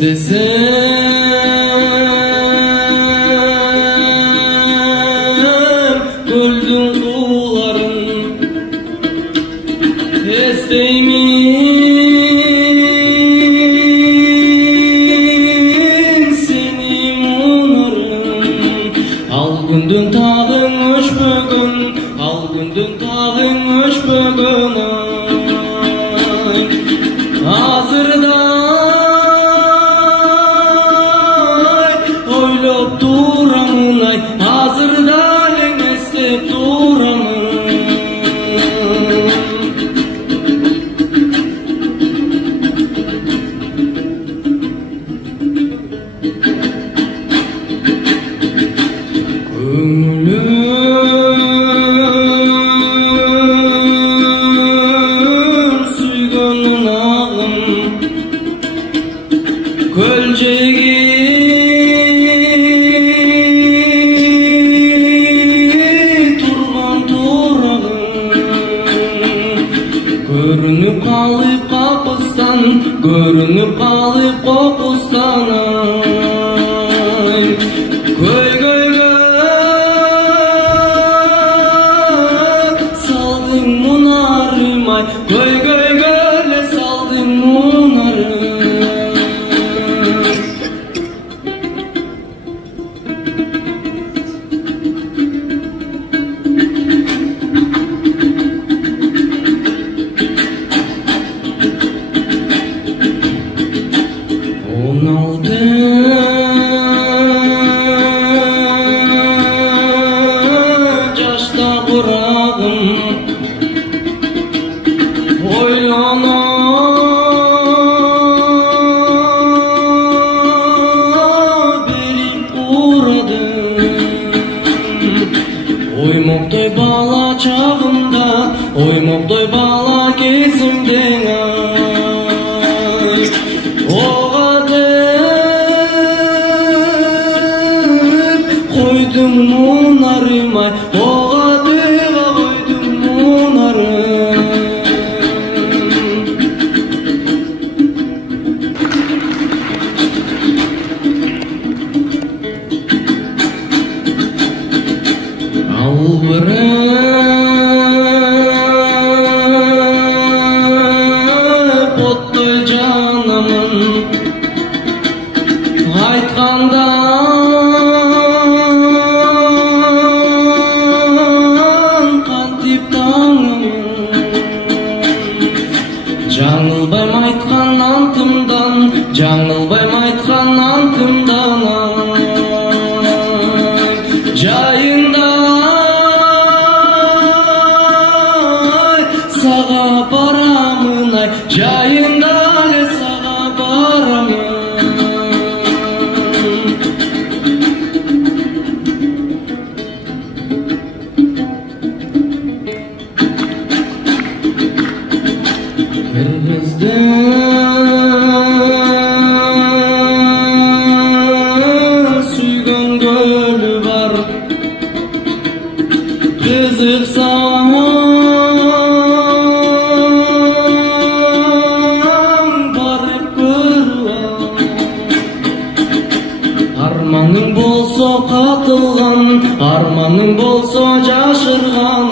Eslesem gölдің қуларын, естеймін сені мұңарым. Ал күндің тағың өшпөгін, ал күндің тағың өшпөгін. Азырдай ойлоп турамын, ай, азырдай эместеп турамын. Көңілім сүйгөннің ағым көлжеги турган турагым. Көрүнүп калып капыстан, көрүнүп калып кокустан. Көйгөйгө салдың мұнарым, ай, көйгөйгө эле салдың мұнарым. Он алты жашта курагым ойлоно берип курадым. Оймоктой бала чагымда, оймоктой бала кезимде, ай, ога деп койдум мұнарым, ай, ога деп койдум мұнарым. Ал биреп оттой жанамын, айтканда кантип таңамын. Жаңылбайм айткан антымдан, жаңылбайм айткан антымдан. Жайында сага барамын, ай, жайында эле сага барамын. Кыргыздын сүйгөн көлү бар, кызыксаң барып көрүп ал. Арманың болсо катылган, арманың болсо жашырган.